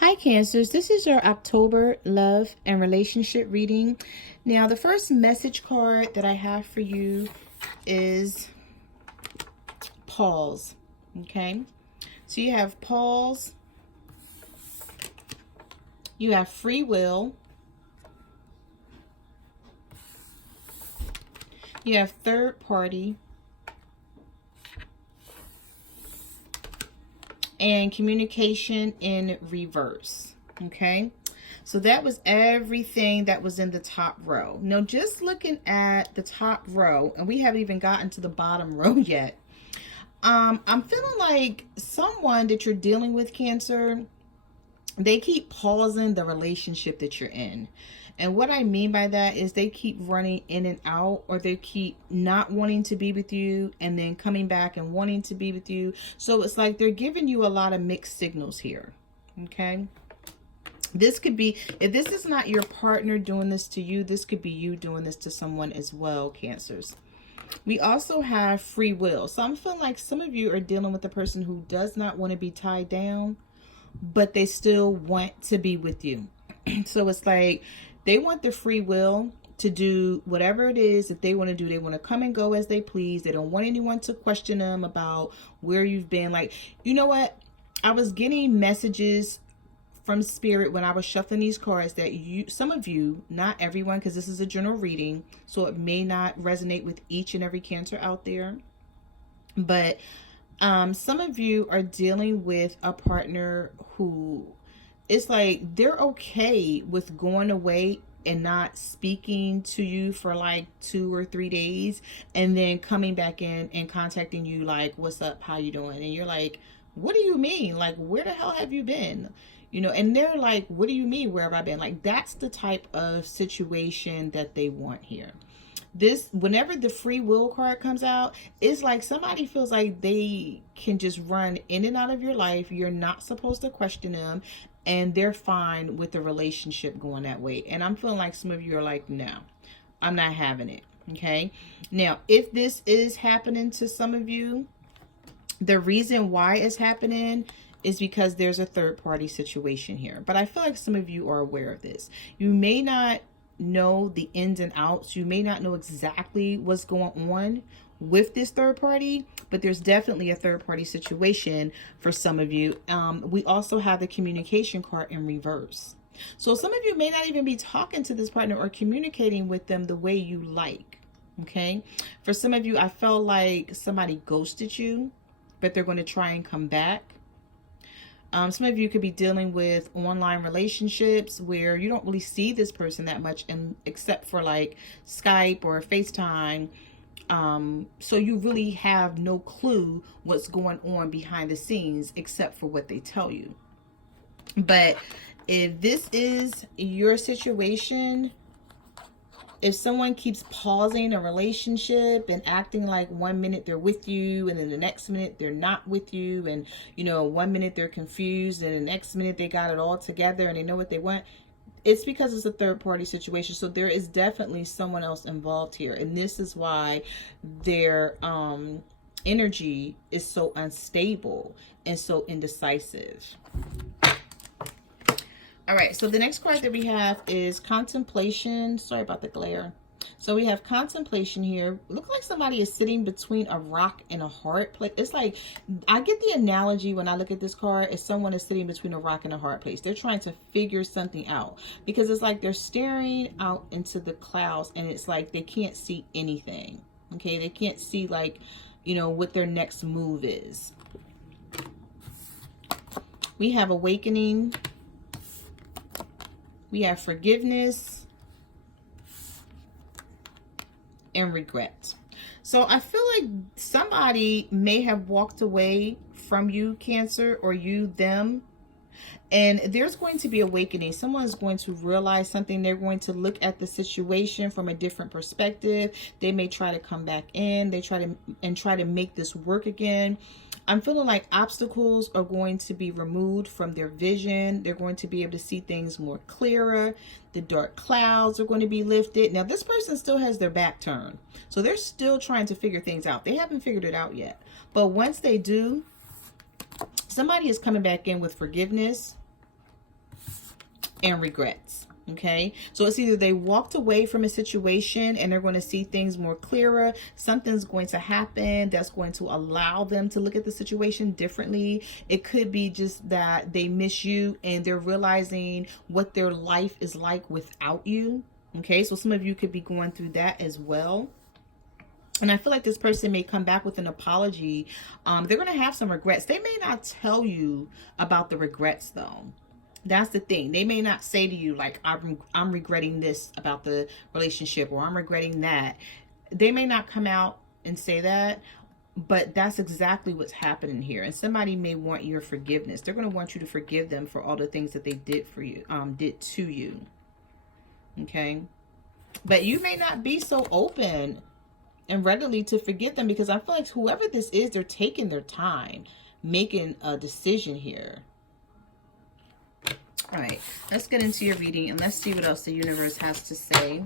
Hi Cancers, this is your October love and relationship reading. Now the first message card that I have for you is pause. Okay, so you have pause, you have free will, you have third party, and communication in reverse. Okay, so that was everything that was in the top row. Now just looking at the top row, and we haven't even gotten to the bottom row yet. I'm feeling like someone that you're dealing with, Cancer, they keep pausing the relationship that you're in. And what I mean by that is they keep running in and out, or they keep not wanting to be with you and then coming back and wanting to be with you. So it's like they're giving you a lot of mixed signals here. Okay. This could be, if this is not your partner doing this to you, this could be you doing this to someone as well, Cancers. We also have free will. So I'm feeling like some of you are dealing with a person who does not want to be tied down, but they still want to be with you. So it's like they want the free will to do whatever it is that they want to do. They want to come and go as they please. They don't want anyone to question them about where you've been. Like, you know what? I was getting messages from Spirit when I was shuffling these cards that some of you, not everyone, because this is a general reading, so it may not resonate with each and every Cancer out there, but some of you are dealing with a partner who, it's like they're okay with going away and not speaking to you for like 2 or 3 days, and then coming back in and contacting you like, what's up, how you doing? And you're like, what do you mean? Like, where the hell have you been? You know, and they're like, what do you mean, where have I been? Like, that's the type of situation that they want here. This, whenever the free will card comes out, it's like somebody feels like they can just run in and out of your life. You're not supposed to question them, and they're fine with the relationship going that way. And I'm feeling like some of you are like, no, I'm not having it. Okay. Now, if this is happening to some of you, the reason why it's happening is because there's a third party situation here. But I feel like some of you are aware of this. You may not know the ins and outs. You may not know exactly what's going on with this third party, but there's definitely a third party situation for some of you. We also have the communication card in reverse. So some of you may not even be talking to this partner or communicating with them the way you like. Okay. For some of you, I felt like somebody ghosted you, but they're going to try and come back. Some of you could be dealing with online relationships where you don't really see this person that much, and except for like Skype or FaceTime. So you really have no clue what's going on behind the scenes except for what they tell you. But if this is your situation, if someone keeps pausing a relationship and acting like 1 minute they're with you and then the next minute they're not with you, and you know, 1 minute they're confused and the next minute they got it all together and they know what they want, it's because it's a third party situation. So there is definitely someone else involved here, and this is why their energy is so unstable and so indecisive. All right, so the next card that we have is Contemplation. Sorry about the glare. So we have Contemplation here. Look like somebody is sitting between a rock and a hard place. It's like, I get the analogy when I look at this card as someone is sitting between a rock and a hard place. They're trying to figure something out, because it's like they're staring out into the clouds and it's like they can't see anything. Okay, they can't see, like, you know, what their next move is. We have Awakening. We have Forgiveness and Regret. So I feel like somebody may have walked away from you, Cancer, or you, them. And there's going to be awakening. Someone is going to realize something. They're going to look at the situation from a different perspective. They may try to come back in. They try to make this work again. I'm feeling like obstacles are going to be removed from their vision. They're going to be able to see things more clearer. The dark clouds are going to be lifted. Now, this person still has their back turned, so they're still trying to figure things out. They haven't figured it out yet. But once they do, somebody is coming back in with forgiveness. and regrets. Okay, so it's either they walked away from a situation and they're going to see things more clearer. Something's going to happen that's going to allow them to look at the situation differently. It could be just that they miss you and they're realizing what their life is like without you. Okay, so some of you could be going through that as well. And I feel like this person may come back with an apology. They're going to have some regrets. They may not tell you about the regrets, though. That's the thing. They may not say to you, like, I'm regretting this about the relationship, or I'm regretting that. They may not come out and say that, but that's exactly what's happening here. And somebody may want your forgiveness. They're going to want you to forgive them for all the things that they did for you, did to you. Okay? But you may not be so open and readily to forgive them, because I feel like whoever this is, they're taking their time making a decision here. All right, let's get into your reading and let's see what else the universe has to say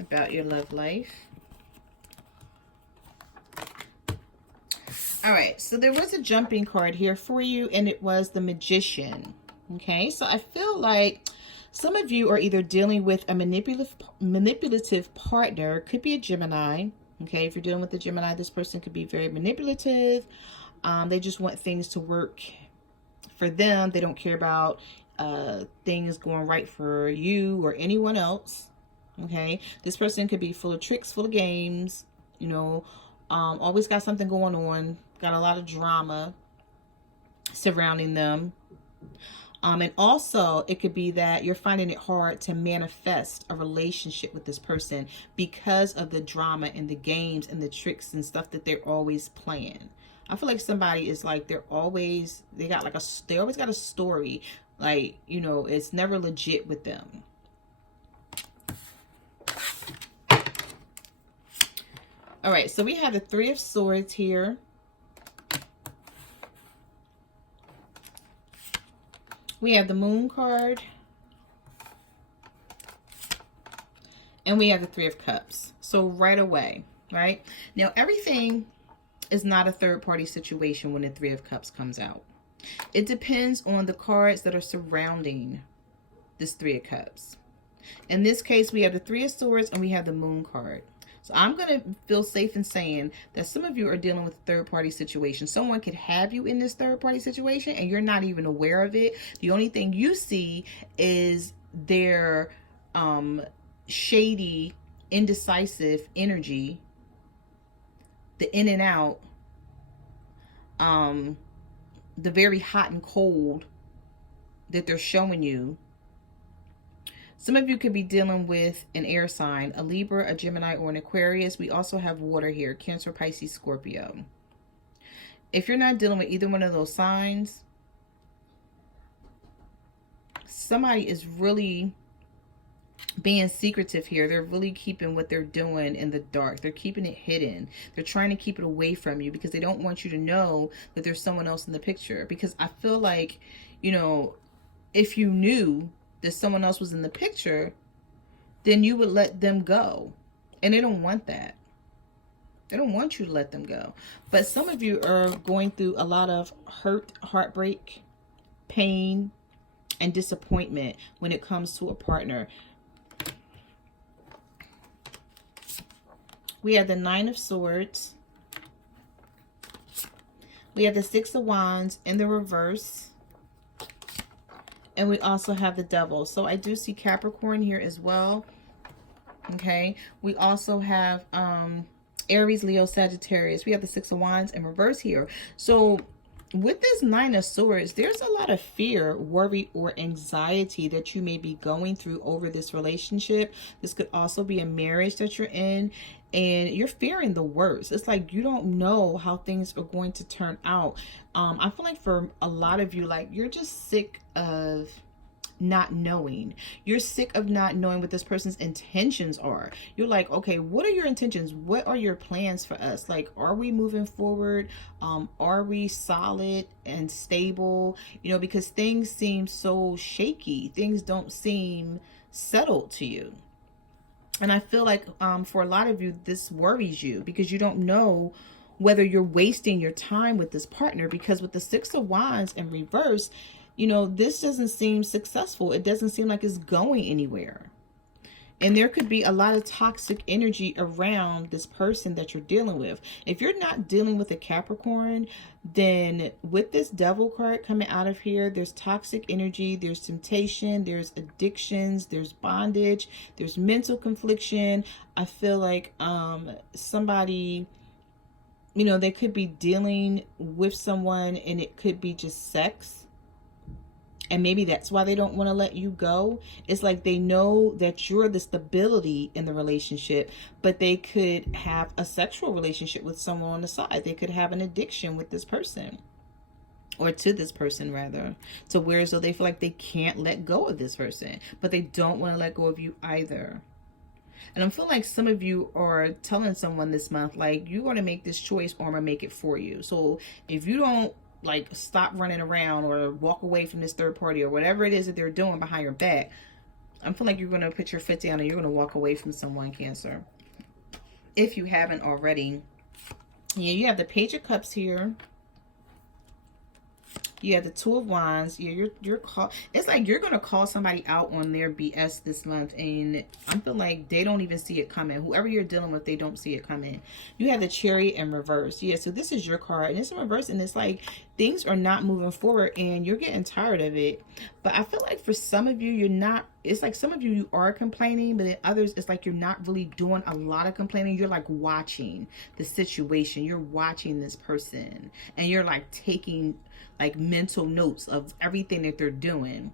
about your love life. All right, so there was a jumping card here for you, and it was the Magician. Okay, so I feel like some of you are either dealing with a manipulative partner. Could be a Gemini. Okay, if you're dealing with a Gemini, this person could be very manipulative. They just want things to work for them. They don't care about things going right for you or anyone else. Okay, this person could be full of tricks, full of games, you know, always got something going on, got a lot of drama surrounding them. And also it could be that you're finding it hard to manifest a relationship with this person because of the drama and the games and the tricks and stuff that they're always playing. I feel like somebody is like, they always got a story. Like, you know, it's never legit with them. All right, so we have the Three of Swords here. We have the Moon card. And we have the Three of Cups. So right away, right? Now, everything is not a third-party situation when the Three of Cups comes out. It depends on the cards that are surrounding this Three of Cups. In this case, we have the Three of Swords and we have the Moon card. So I'm going to feel safe in saying that some of you are dealing with a third-party situation. Someone could have you in this third-party situation and you're not even aware of it. The only thing you see is their shady, indecisive energy, the in and out, the very hot and cold that they're showing you. Some of you could be dealing with an air sign, a Libra, a Gemini, or an Aquarius. We also have water here, Cancer, Pisces, Scorpio. If you're not dealing with either one of those signs, somebody is really being secretive here. They're really keeping what they're doing in the dark. They're keeping it hidden. They're trying to keep it away from you because they don't want you to know that there's someone else in the picture. Because I feel like, you know, if you knew that someone else was in the picture, then you would let them go. And they don't want that. They don't want you to let them go. But some of you are going through a lot of hurt, heartbreak, pain, and disappointment when it comes to a partner. We have the Nine of Swords. We have the Six of Wands in the reverse. And we also have the Devil. So I do see Capricorn here as well. Okay. We also have Aries, Leo, Sagittarius. We have the Six of Wands in reverse here. So with this Nine of Swords, there's a lot of fear, worry, or anxiety that you may be going through over this relationship. This could also be a marriage that you're in, and you're fearing the worst. It's like you don't know how things are going to turn out. I feel like for a lot of you, like, you're just sick of not knowing. You're sick of not knowing what this person's intentions are. You're like, okay, what are your intentions? What are your plans for us? Like, are we moving forward? Are we solid and stable? You know, because things seem so shaky. Things don't seem settled to you. And I feel like for a lot of you, this worries you because you don't know whether you're wasting your time with this partner, because with the Six of Wands in reverse, this doesn't seem successful. It doesn't seem like it's going anywhere. And there could be a lot of toxic energy around this person that you're dealing with. If you're not dealing with a Capricorn, then with this Devil card coming out of here, there's toxic energy, there's temptation, there's addictions, there's bondage, there's mental confliction. I feel like somebody, they could be dealing with someone and it could be just sex. And maybe that's why they don't want to let you go. It's like they know that you're the stability in the relationship, but they could have a sexual relationship with someone on the side. They could have an addiction with this person, or to this person rather, to where so they feel like they can't let go of this person, but they don't want to let go of you either. And I'm feeling like some of you are telling someone this month, like, you're going to make this choice or I'm going to make it for you. So if you don't like stop running around or walk away from this third party or whatever it is that they're doing behind your back, I'm feeling like you're going to put your foot down and you're going to walk away from someone, Cancer, if you haven't already. Yeah, you have the Page of Cups here. You have the Two of Wands. Yeah, you're call. It's like you're gonna call somebody out on their BS this month, and I feel like they don't even see it coming. Whoever you're dealing with, they don't see it coming. You have the Chariot in reverse. Yeah, so this is your card, and it's in reverse, and it's like things are not moving forward, and you're getting tired of it. But I feel like for some of you, you're not. It's like some of you are complaining, but then others, it's like you're not really doing a lot of complaining. You're like watching the situation. You're watching this person, and you're like taking like mental notes of everything that they're doing.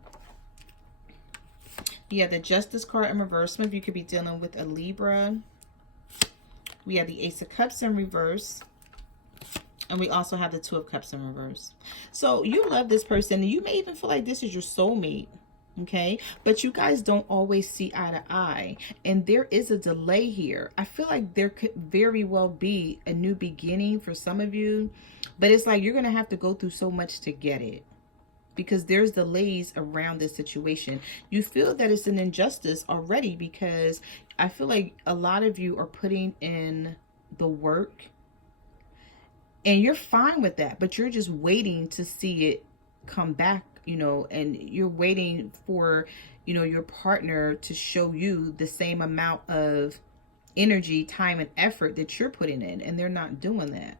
You have the Justice card in reverse. Some of you could be dealing with a Libra. We have the Ace of Cups in reverse. And we also have the Two of Cups in reverse. So you love this person. And you may even feel like this is your soulmate. Okay, but you guys don't always see eye to eye, and there is a delay here. I feel like there could very well be a new beginning for some of you, but it's like you're gonna have to go through so much to get it, because there's delays around this situation. You feel that it's an injustice already, because I feel like a lot of you are putting in the work and you're fine with that, but you're just waiting to see it come back, and you're waiting for, your partner to show you the same amount of energy, time, and effort that you're putting in, and they're not doing that,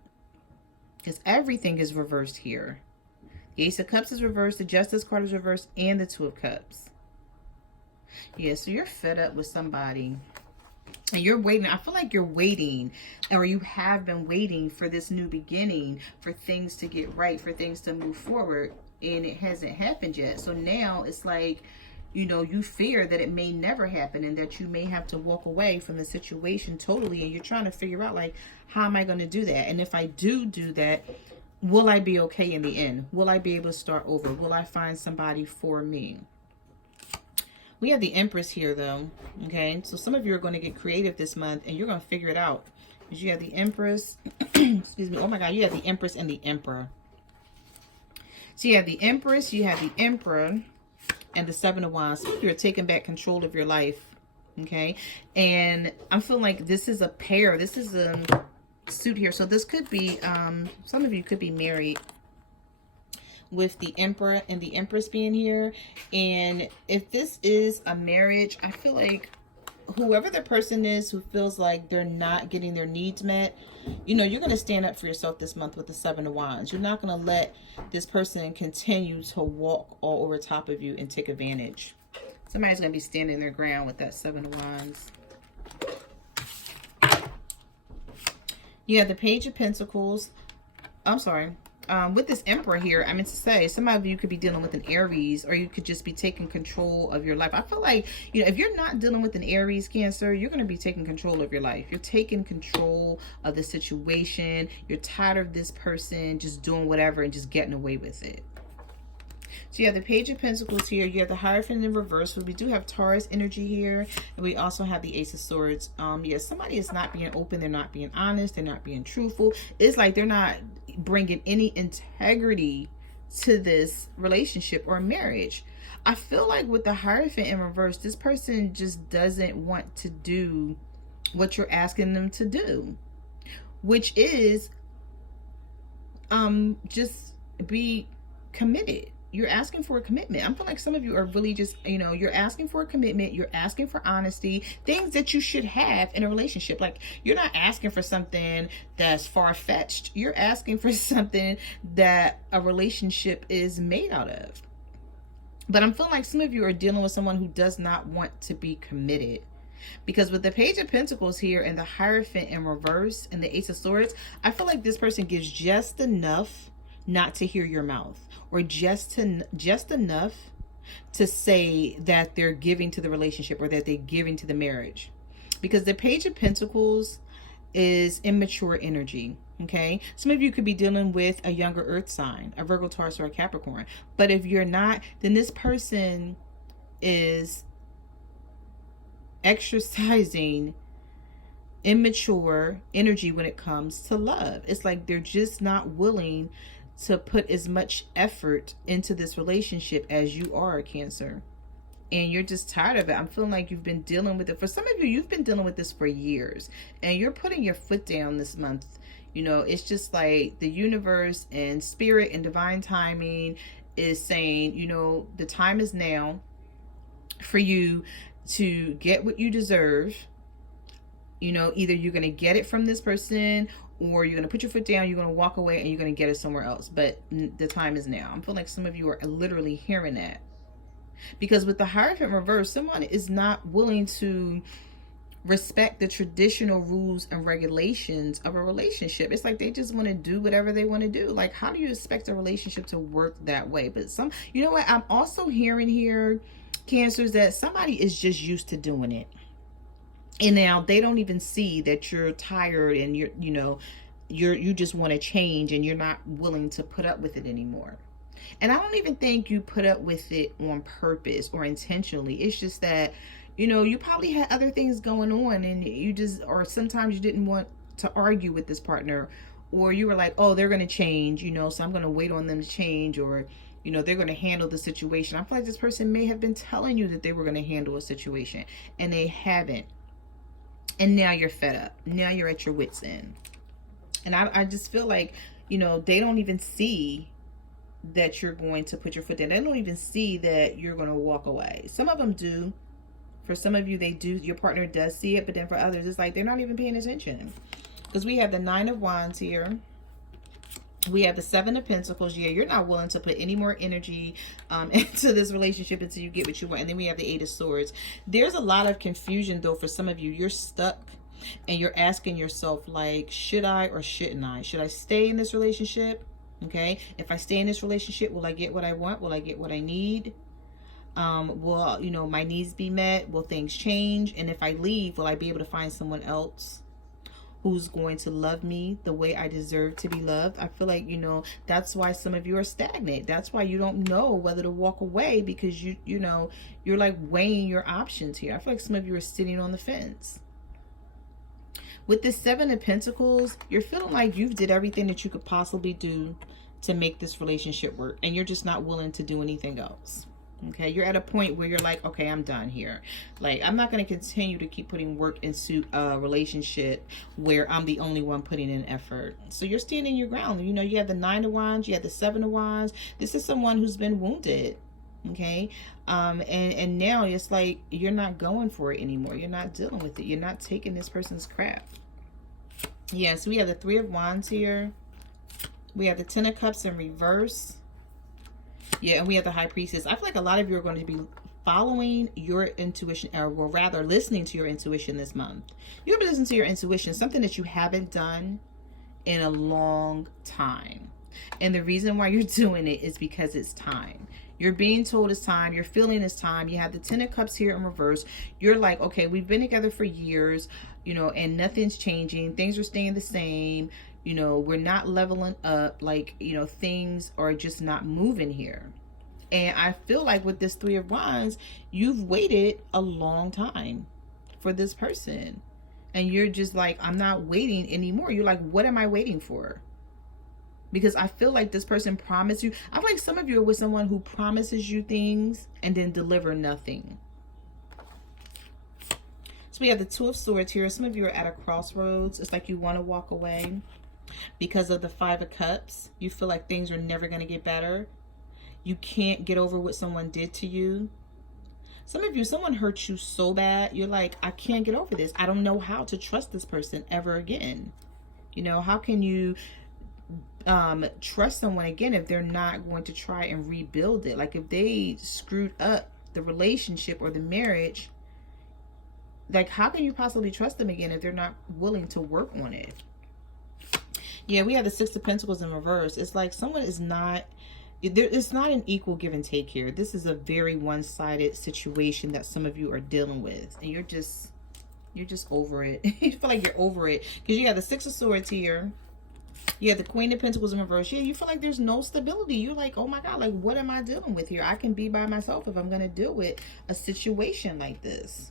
because everything is reversed here. The Ace of Cups is reversed, the Justice card is reversed, and the Two of Cups. Yeah, so you're fed up with somebody, and you're waiting. I feel like you're waiting, or you have been waiting for this new beginning, for things to get right, for things to move forward, and it hasn't happened yet. So now it's like, you fear that it may never happen, and that you may have to walk away from the situation totally, and you're trying to figure out, like, how am I going to do that? And if I do that, will I be okay in the end? Will I be able to start over? Will I find somebody for me? We have the Empress here, though. Okay, so some of you are going to get creative this month, and you're going to figure it out, because you have the Empress. Excuse me. Oh my God, you have the Empress and the Emperor. So you have the Empress, you have the Emperor, and the Seven of Wands. You're taking back control of your life. Okay, and I'm feeling like this is a pair. This is a suit here. So this could be, some of you could be married with the Emperor and the Empress being here. And if this is a marriage, I feel like whoever the person is who feels like they're not getting their needs met, you're going to stand up for yourself this month with the Seven of Wands. You're not going to let this person continue to walk all over top of you and take advantage. Somebody's going to be standing their ground with that Seven of Wands. You have the Page of Pentacles. I'm sorry. With this Emperor here, I meant to say, some of you could be dealing with an Aries, or you could just be taking control of your life. I feel like, if you're not dealing with an Aries, Cancer, you're going to be taking control of your life. You're taking control of the situation. You're tired of this person just doing whatever and just getting away with it. So you have the Page of Pentacles here. You have the Hierophant in reverse. We do have Taurus energy here. And we also have the Ace of Swords. Yes, somebody is not being open. They're not being honest. They're not being truthful. It's like they're not bringing any integrity to this relationship or marriage. I feel like with the Hierophant in reverse, this person just doesn't want to do what you're asking them to do, which is just be committed. you're asking for a commitment. I'm feeling like some of you are really just, you're asking for a commitment. You're asking for honesty, things that you should have in a relationship. Like, you're not asking for something that's far-fetched. You're asking for something that a relationship is made out of. But I'm feeling like some of you are dealing with someone who does not want to be committed. Because with the Page of Pentacles here and the Hierophant in reverse and the Ace of Swords, I feel like this person gives just enough not to hear your mouth, or just enough to say that they're giving to the relationship or that they're giving to the marriage. Because the Page of Pentacles is immature energy. Okay, some of you could be dealing with a younger earth sign, a Virgo, Taurus, or a Capricorn. But if you're not, then this person is exercising immature energy when it comes to love. It's like they're just not willing to put as much effort into this relationship as you are, Cancer. And you're just tired of it. I'm feeling like you've been dealing with it. For some of you, you've been dealing with this for years, and you're putting your foot down this month. It's just like the universe and spirit and divine timing is saying, the time is now for you to get what you deserve. Either you're going to get it from this person, or you're going to put your foot down, you're going to walk away, and you're going to get it somewhere else. But the time is now. I'm feeling like some of you are literally hearing that. Because with the Hierophant reverse, someone is not willing to respect the traditional rules and regulations of a relationship. It's like they just want to do whatever they want to do. Like, how do you expect a relationship to work that way? But you know what? I'm also hearing here, Cancers, that somebody is just used to doing it. And now they don't even see that you're tired and you just want to change, and you're not willing to put up with it anymore. And I don't even think you put up with it on purpose or intentionally. It's just that, you probably had other things going on, and you just, or sometimes you didn't want to argue with this partner, or you were like, oh, they're going to change, so I'm going to wait on them to change, or, they're going to handle the situation. I feel like this person may have been telling you that they were going to handle a situation, and they haven't. And now you're fed up. Now you're at your wit's end. And I just feel like, they don't even see that you're going to put your foot down. They don't even see that you're going to walk away. Some of them do. For some of you, they do. Your partner does see it. But then for others, it's like they're not even paying attention. Because we have the Nine of Wands here. We have the Seven of Pentacles. Yeah, you're not willing to put any more energy into this relationship until you get what you want. And then we have the Eight of Swords. There's a lot of confusion, though, for some of you. You're stuck and you're asking yourself, like, should I or shouldn't I? Should I stay in this relationship? Okay. If I stay in this relationship, will I get what I want? Will I get what I need? Will, my needs be met? Will things change? And if I leave, will I be able to find someone else who's going to love me the way I deserve to be loved? I feel like, that's why some of you are stagnant. That's why you don't know whether to walk away, because you're like weighing your options here. I feel like some of you are sitting on the fence. With the Seven of Pentacles, you're feeling like you've did everything that you could possibly do to make this relationship work, and you're just not willing to do anything else. Okay, you're at a point where you're like, okay, I'm done here. Like, I'm not going to continue to keep putting work into a relationship where I'm the only one putting in effort. So you're standing your ground. You have the Nine of Wands, you have the Seven of Wands. This is someone who's been wounded. Okay, and now it's like you're not going for it anymore. You're not dealing with it. You're not taking this person's crap. Yeah, so we have the Three of Wands here. We have the Ten of Cups in reverse. Yeah, and we have the High Priestess. I feel like a lot of you are going to be following your intuition, or rather listening to your intuition this month. You're going to listen to your intuition, something that you haven't done in a long time. And the reason why you're doing it is because it's time. You're being told it's time. You're feeling it's time. You have the Ten of Cups here in reverse. You're like, okay, we've been together for years, and nothing's changing. Things are staying the same. We're not leveling up. Like, things are just not moving here. And I feel like with this Three of Wands, you've waited a long time for this person. And you're just like, I'm not waiting anymore. You're like, what am I waiting for? Because I feel like this person promised you. I feel like some of you are with someone who promises you things and then deliver nothing. So we have the Two of Swords here. Some of you are at a crossroads. It's like you want to walk away because of the Five of Cups. You feel like things are never going to get better. You can't get over what someone did to you. Some of you, someone hurt you so bad, you're like, I can't get over this. I don't know how to trust this person ever again. You know, how can you trust someone again if they're not going to try and rebuild it? Like if they screwed up the relationship or the marriage, like how can you possibly trust them again if they're not willing to work on it? Yeah, we have the Six of Pentacles in reverse. It's like someone is not, it's not an equal give and take here. This is a very one-sided situation that some of you are dealing with, and you're just over it. You feel like you're over it because you have the Six of Swords here. You have the Queen of Pentacles in reverse. Yeah, you feel like there's no stability. You're like, oh my God, like what am I dealing with here? I can be by myself if I'm going to deal with a situation like this.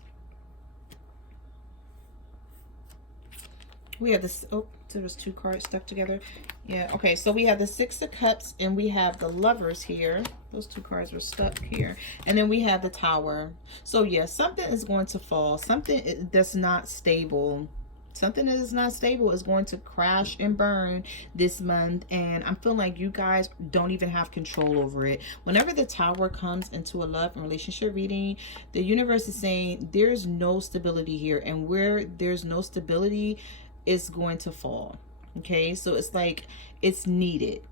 We have this, oh, there was two cards stuck together. Yeah, okay, so we have the Six of Cups and we have the Lovers here. Those two cards were stuck here. And then we have the Tower. So yeah, something is going to fall. Something that's not stable. Something that is not stable is going to crash and burn this month. And I'm feeling like you guys don't even have control over it. Whenever the Tower comes into a love and relationship reading, the universe is saying there's no stability here. And where there's no stability, it's going to fall. Okay, so it's like it's needed.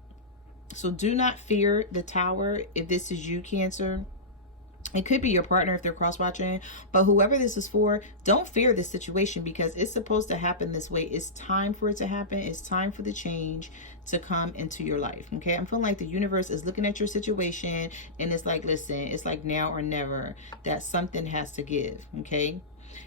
So do not fear the Tower if this is you, Cancer. It could be your partner if they're cross-watching, but whoever this is for, don't fear this situation because it's supposed to happen this way. It's time for it to happen. It's time for the change to come into your life. Okay, I'm feeling like the universe is looking at your situation and it's like, listen, it's like now or never that something has to give. Okay,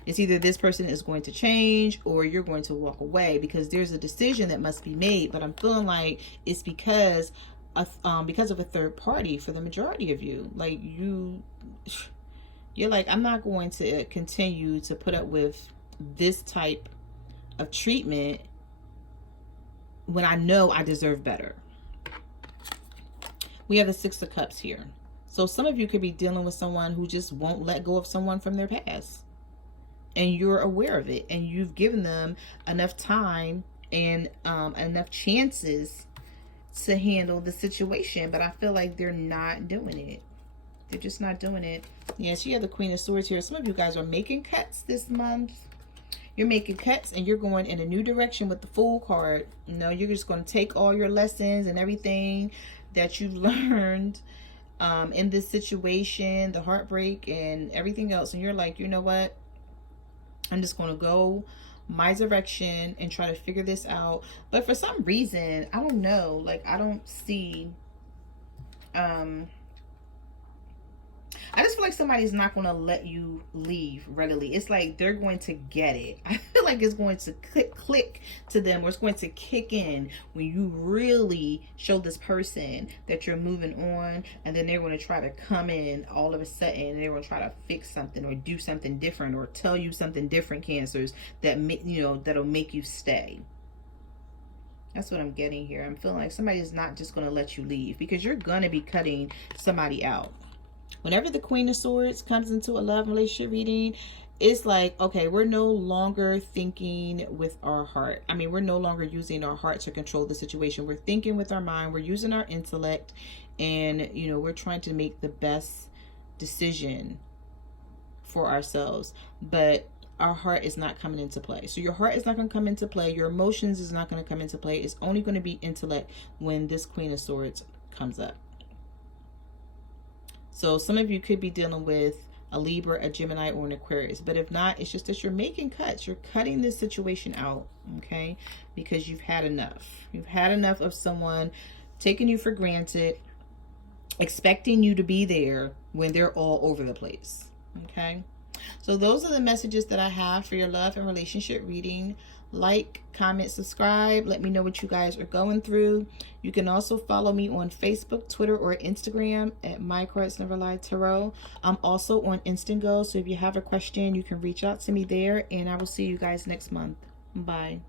it's either this person is going to change or you're going to walk away because there's a decision that must be made. But I'm feeling like it's because of a third party for the majority of you. Like you're like, I'm not going to continue to put up with this type of treatment when I know I deserve better. We have the Six of Cups here. So some of you could be dealing with someone who just won't let go of someone from their past. And you're aware of it. And you've given them enough time and enough chances to handle the situation. But I feel like they're not doing it. They're just not doing it. Yes, you have the Queen of Swords here. Some of you guys are making cuts this month. You're making cuts and you're going in a new direction with the Fool card. You know, you're just going to take all your lessons and everything that you've learned in this situation, the heartbreak and everything else. And you're like, you know what? I'm just going to go my direction and try to figure this out. But for some reason, I don't know, like I don't see I just feel like somebody's not going to let you leave readily. It's like they're going to get it. I feel like it's going to click to them, or it's going to kick in when you really show this person that you're moving on, and then they're going to try to come in all of a sudden and they're going to try to fix something or do something different or tell you something different, Cancers, that that'll make you stay. That's what I'm getting here. I'm feeling like somebody's not just going to let you leave because you're going to be cutting somebody out. Whenever the Queen of Swords comes into a love relationship reading, it's like, okay, we're no longer thinking with our heart. I mean, we're no longer using our heart to control the situation. We're thinking with our mind. We're using our intellect. And, you know, we're trying to make the best decision for ourselves. But our heart is not coming into play. So your heart is not going to come into play. Your emotions is not going to come into play. It's only going to be intellect when this Queen of Swords comes up. So some of you could be dealing with a Libra, a Gemini, or an Aquarius. But if not, it's just that you're making cuts. You're cutting this situation out, okay? Because you've had enough. You've had enough of someone taking you for granted, expecting you to be there when they're all over the place, okay? So those are the messages that I have for your love and relationship reading. Like, comment, subscribe. Let me know what you guys are going through. You can also follow me on Facebook, Twitter, or Instagram at My Cards Never Lie Tarot. I'm also on Instant Go, so if you have a question, you can reach out to me there, and I will see you guys next month. Bye.